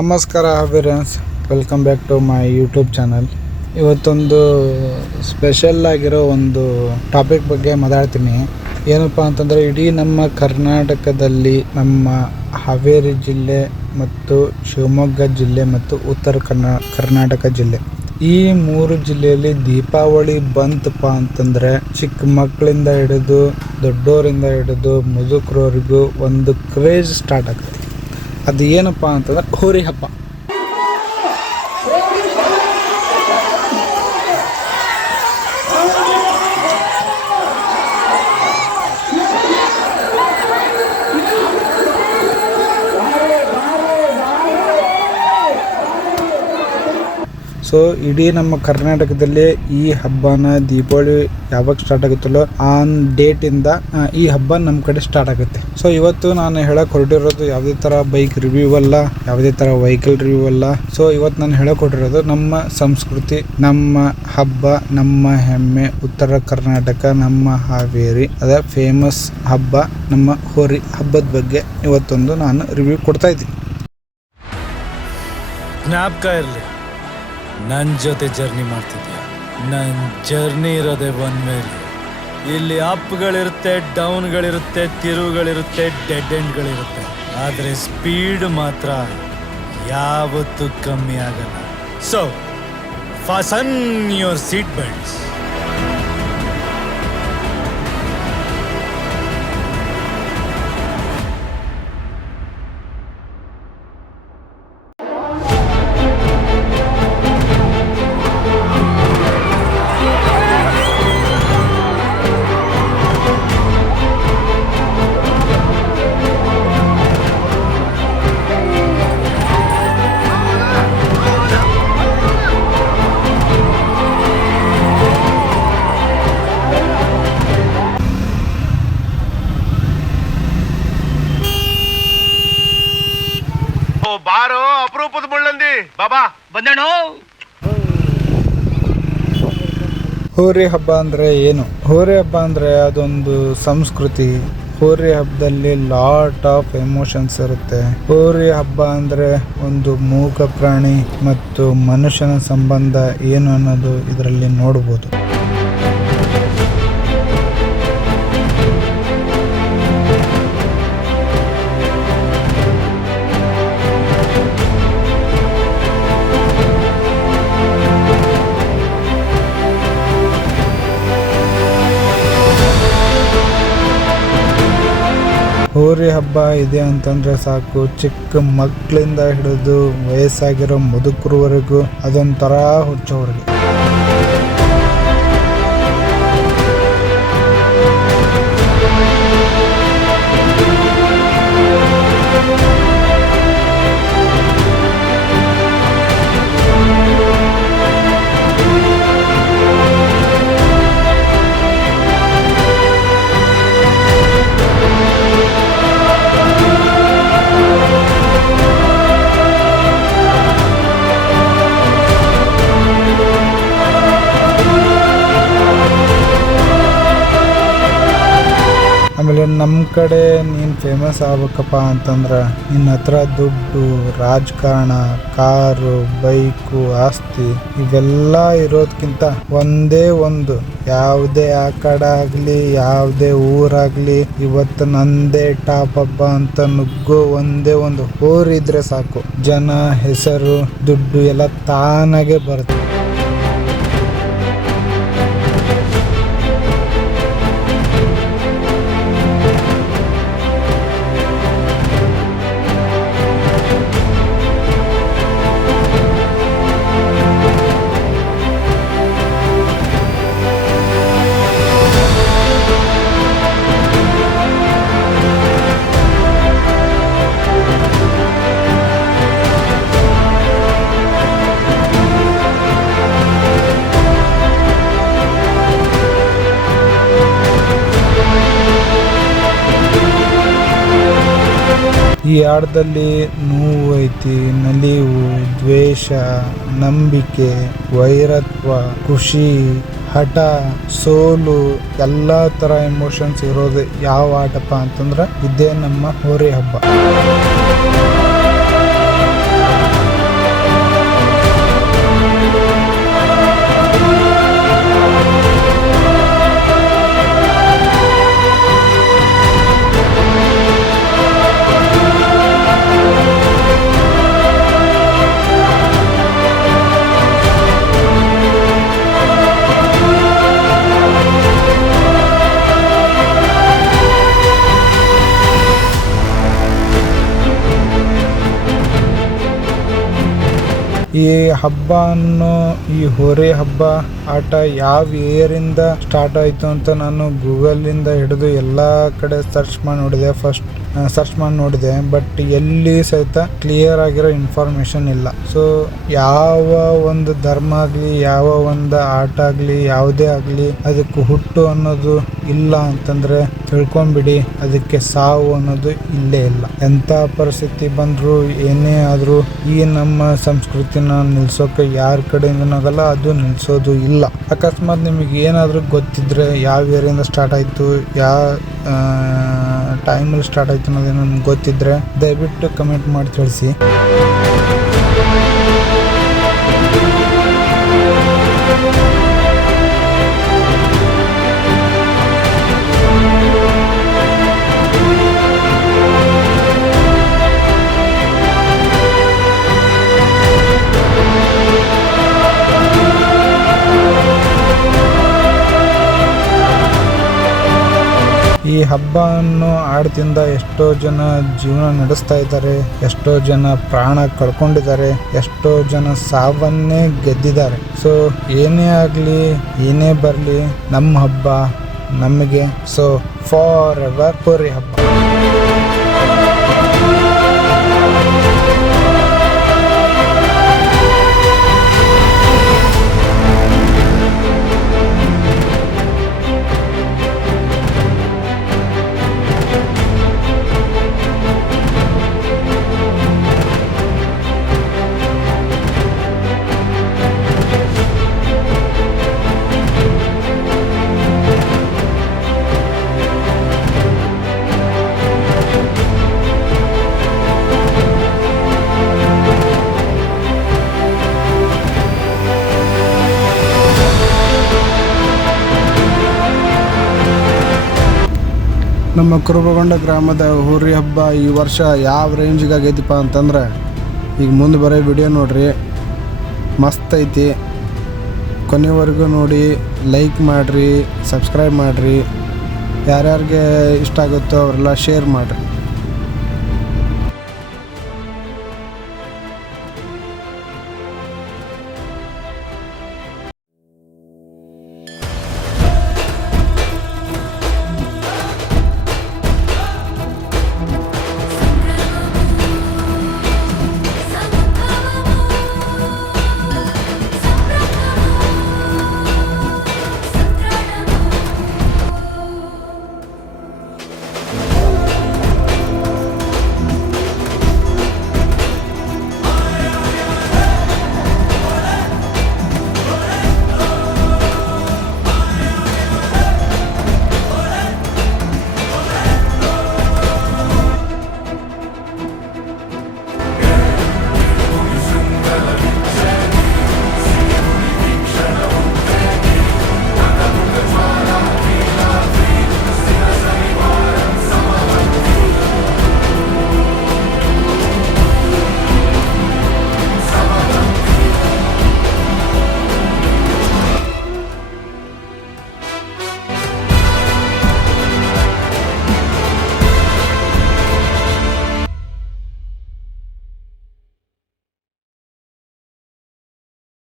ನಮಸ್ಕಾರ ಅಭಿರೆನ್ಸ್, welcome back to my YouTube channel. ಇವತ್ತೊಂದು ಸ್ಪೆಷಲ್ ಆಗಿರೋ ಒಂದು ಟಾಪಿಕ್ ಬಗ್ಗೆ ಮಾತಾಡ್ತೀನಿ. ಏನಪ್ಪ ಅಂತಂದರೆ, ಇಡೀ ನಮ್ಮ ಕರ್ನಾಟಕದಲ್ಲಿ ನಮ್ಮ ಹಾವೇರಿ ಜಿಲ್ಲೆ ಮತ್ತು ಶಿವಮೊಗ್ಗ ಜಿಲ್ಲೆ ಮತ್ತು ಉತ್ತರ ಕರ್ನಾಟಕ ಜಿಲ್ಲೆ, ಈ 3 ಜಿಲ್ಲೆಯಲ್ಲಿ ದೀಪಾವಳಿ ಬಂತಪ್ಪ ಅಂತಂದರೆ ಚಿಕ್ಕ ಮಕ್ಕಳಿಂದ ಹಿಡಿದು ದೊಡ್ಡೋರಿಂದ ಹಿಡಿದು ಮುದುಕರವರೆಗೂ ಒಂದು ಕ್ರೇಜ್ ಸ್ಟಾರ್ಟ್ ಆಗುತ್ತೆ. ಅದು ಏನಪ್ಪ ಅಂತಂದ್ರೆ ಹೋರಿ ಹಬ್ಬ. ಸೊ ಇಡೀ ನಮ್ಮ ಕರ್ನಾಟಕದಲ್ಲಿ ಈ ಹಬ್ಬನ ದೀಪಾವಳಿ ಯಾವಾಗ ಸ್ಟಾರ್ಟ್ ಆಗುತ್ತಲ್ಲೋ ಆ ಡೇಟಿಂದ ಈ ಹಬ್ಬ ನಮ್ಮ ಕಡೆ ಸ್ಟಾರ್ಟ್ ಆಗುತ್ತೆ. ಸೊ ಇವತ್ತು ನಾನು ಹೇಳಕ್ ಹೊರಟಿರೋದು ಯಾವುದೇ ಥರ ಬೈಕ್ ರಿವ್ಯೂ ಅಲ್ಲ, ಯಾವುದೇ ಥರ ವೆಹಿಕಲ್ ರಿವ್ಯೂ ಅಲ್ಲ. ಸೊ ಇವತ್ತು ನಾನು ಹೇಳಕ್ ಹೊರಟಿರೋದು ನಮ್ಮ ಸಂಸ್ಕೃತಿ, ನಮ್ಮ ಹಬ್ಬ, ನಮ್ಮ ಹೆಮ್ಮೆ ಉತ್ತರ ಕರ್ನಾಟಕ, ನಮ್ಮ ಹಾವೇರಿ ಅದ ಫೇಮಸ್ ಹಬ್ಬ ನಮ್ಮ ಹೋರಿ ಹಬ್ಬದ ಬಗ್ಗೆ ಇವತ್ತೊಂದು ನಾನು ರಿವ್ಯೂ ಕೊಡ್ತಾ ಇದ್ದೀನಿ. ಜ್ಞಾಪಕ ಇರಲಿ, ನನ್ನ ಜೊತೆ ಜರ್ನಿ ಮಾಡ್ತಿದ್ಯಾ. ನನ್ನ ಜರ್ನಿ ಇರೋದೇ ಒನ್ ವೇಲಿ. ಇಲ್ಲಿ ಅಪ್ಗಳಿರುತ್ತೆ, ಡೌನ್ಗಳಿರುತ್ತೆ, ತಿರುವುಗಳಿರುತ್ತೆ, ಡೆಡ್ ಎಂಡ್ಗಳಿರುತ್ತೆ. ಆದರೆ ಸ್ಪೀಡ್ ಮಾತ್ರ ಯಾವತ್ತೂ ಕಮ್ಮಿ ಆಗಲ್ಲ. So fasten your seat belts. ಬಾರೋ ಅಪರೂಪದ ಮುಳ್ಳಂದಿ ಬಾಬಾ ಬಂದೇಣು. ಹೋರಿ ಹಬ್ಬ ಅಂದರೆ ಏನು? ಹೋರಿ ಹಬ್ಬ ಅಂದರೆ ಅದೊಂದು ಸಂಸ್ಕೃತಿ. ಹೋರಿ ಹಬ್ಬದಲ್ಲಿ ಲಾಟ್ ಆಫ್ ಎಮೋಷನ್ಸ್ ಇರುತ್ತೆ. ಹೋರಿ ಹಬ್ಬ ಅಂದರೆ ಒಂದು ಮೂಕ ಪ್ರಾಣಿ ಮತ್ತು ಮನುಷ್ಯನ ಸಂಬಂಧ ಏನು ಅನ್ನೋದು ಇದರಲ್ಲಿ ನೋಡ್ಬೋದು. ಹೋರಿ ಹಬ್ಬ ಇದೆ ಅಂತಂದರೆ ಸಾಕು, ಚಿಕ್ಕ ಮಕ್ಕಳಿಂದ ಹಿಡಿದು ವಯಸ್ಸಾಗಿರೋ ಮುದುಕರವರೆಗೂ ಅದೊಂಥರ ಹುಚ್ಚವ್ರಿಗೆ. ಆಮೇಲೆ ನಮ್ಮ ಕಡೆ ನೀನು ಫೇಮಸ್ ಆಗ್ಬೇಕಪ್ಪ ಅಂತಂದ್ರೆ ನಿನ್ನ ಹತ್ರ ದುಡ್ಡು, ರಾಜಕಾರಣ, ಕಾರು, ಬೈಕು, ಆಸ್ತಿ ಇವೆಲ್ಲ ಇರೋದಕ್ಕಿಂತ ಒಂದೇ ಒಂದು, ಯಾವುದೇ ಆಕಡೆ ಆಗಲಿ ಯಾವುದೇ ಊರಾಗಲಿ ಇವತ್ತು ನಂದೇ ಟಾಪ್ ಹಬ್ಬ ಅಂತ ನುಗ್ಗೋ ಒಂದೇ ಒಂದು ಹೋರಿದ್ರೆ ಸಾಕು, ಜನ, ಹೆಸರು, ದುಡ್ಡು ಎಲ್ಲ ತಾನಾಗೆ ಬರುತ್ತೆ. ಈ ಆಟದಲ್ಲಿ ನೋವು ಐತಿ, ನಲಿವು, ದ್ವೇಷ, ನಂಬಿಕೆ, ವೈರತ್ವ, ಖುಷಿ, ಹಠ, ಸೋಲು ಎಲ್ಲ ಥರ ಎಮೋಷನ್ಸ್ ಇರೋದು ಯಾವ ಆಟಪ್ಪ ಅಂತಂದ್ರೆ ಇದೇ ನಮ್ಮ ಹೋರಿ ಹಬ್ಬ. ಈ ಹಬ್ಬ ಈ ಹೋರಿ ಹಬ್ಬ ಆಟ ಯಾವ ಇಯರಿಂದ ಸ್ಟಾರ್ಟ್ ಆಯಿತು ಅಂತ ನಾನು ಗೂಗಲಿಂದ ಹಿಡಿದು ಎಲ್ಲ ಕಡೆ ಸರ್ಚ್ ಮಾಡಿ ನೋಡಿದೆ ಬಟ್ ಎಲ್ಲಿ ಸಹಿತ ಕ್ಲಿಯರ್ ಆಗಿರೋ ಇನ್ಫಾರ್ಮೇಶನ್ ಇಲ್ಲ. ಸೊ ಯಾವ ಒಂದು ಧರ್ಮ ಆಗಲಿ, ಯಾವ ಒಂದು ಆಟ ಆಗಲಿ, ಯಾವುದೇ ಆಗಲಿ ಅದಕ್ಕೆ ಹುಟ್ಟು ಅನ್ನೋದು ಇಲ್ಲ ಅಂತಂದ್ರೆ ತಿಳ್ಕೊಂಬಿಡಿ, ಅದಕ್ಕೆ ಸಾವು ಅನ್ನೋದು ಇಲ್ಲೇ ಇಲ್ಲ. ಎಂಥ ಪರಿಸ್ಥಿತಿ ಬಂದ್ರು ಏನೇ ಆದ್ರೂ ಈ ನಮ್ಮ ಸಂಸ್ಕೃತಿನ ನಿಲ್ಸೋಕೆ ಯಾರ ಕಡೆಯಿಂದನಾಗಲ್ಲ, ಅದು ನಿಲ್ಸೋದು ಇಲ್ಲ. ಅಕಸ್ಮಾತ್ ನಿಮಗೆ ಏನಾದರೂ ಗೊತ್ತಿದ್ರೆ ಯಾವ ಏರಿಯಿಂದ ಸ್ಟಾರ್ಟ್ ಆಯಿತು, ಯಾವ ಟೈಮಲ್ಲಿ ಸ್ಟಾರ್ಟ್ ಆಯಿತು ಅನ್ನೋದು ನಮ್ಗೆ ಗೊತ್ತಿದ್ರೆ ದಯವಿಟ್ಟು ಕಮೆಂಟ್ ಮಾಡಿ ತಿಳಿಸಿ. ಈ ಹಬ್ಬವನ್ನು ಆಡ್ತಿಂದ ಎಷ್ಟೋ ಜನ ಜೀವನ ನಡೆಸ್ತಾ ಇದ್ದಾರೆ, ಎಷ್ಟೋ ಜನ ಪ್ರಾಣ ಕಳ್ಕೊಂಡಿದ್ದಾರೆ, ಎಷ್ಟೋ ಜನ ಸಾವನ್ನೇ ಗೆದ್ದಿದ್ದಾರೆ. ಸೊ ಏನೇ ಆಗಲಿ, ಏನೇ ಬರಲಿ, ನಮ್ಮ ಹಬ್ಬ ನಮಗೆ. ಸೊ ಫಾರ್ ಎವರ್ ಹೋರಿ ಹಬ್ಬ. ನಮ್ಮ ಕುರುಬಗೊಂಡ ಗ್ರಾಮದ ಹೋರಿ ಹಬ್ಬ ಈ ವರ್ಷ ಯಾವ ರೇಂಜಿಗೆ ಆಗೈತಿಪ್ಪ ಅಂತಂದ್ರೆ, ಈಗ ಮುಂದೆ ಬರೋ ವಿಡಿಯೋ ನೋಡ್ರಿ, ಮಸ್ತ್ ಐತಿ. ಕೊನೆವರೆಗೂ ನೋಡಿ, ಲೈಕ್ ಮಾಡಿರಿ, ಸಬ್ಸ್ಕ್ರೈಬ್ ಮಾಡಿರಿ, ಯಾರ್ಯಾರಿಗೆ ಇಷ್ಟ ಆಗುತ್ತೋ ಅವರೆಲ್ಲ ಶೇರ್ ಮಾಡಿರಿ.